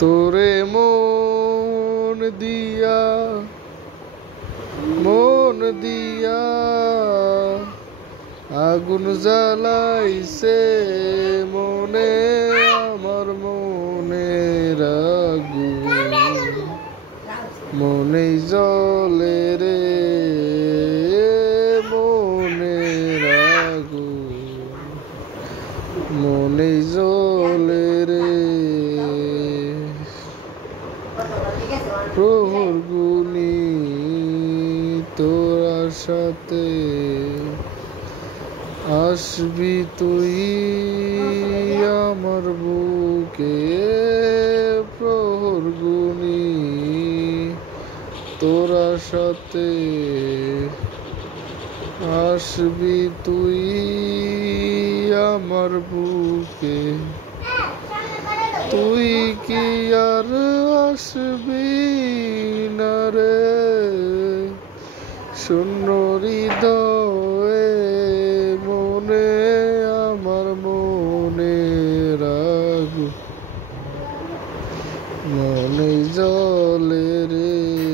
তোরে মন দিয়া আগুন জ্বালাইছে মনে আমার মনের আগুন মনেই জ্বলে রে মনের আগুন মনেই জ্বলে রে প্রহর গুনি তোর সাথে আসবি তুই আমার বুকে প্রহর গুনি তোরা সাথে আসবি তুই আমার বুকে তুই কি আর আসবি না রে শূন্য হৃদয়ে মনে আমার মনের আগুন মনে জ্বলে রে।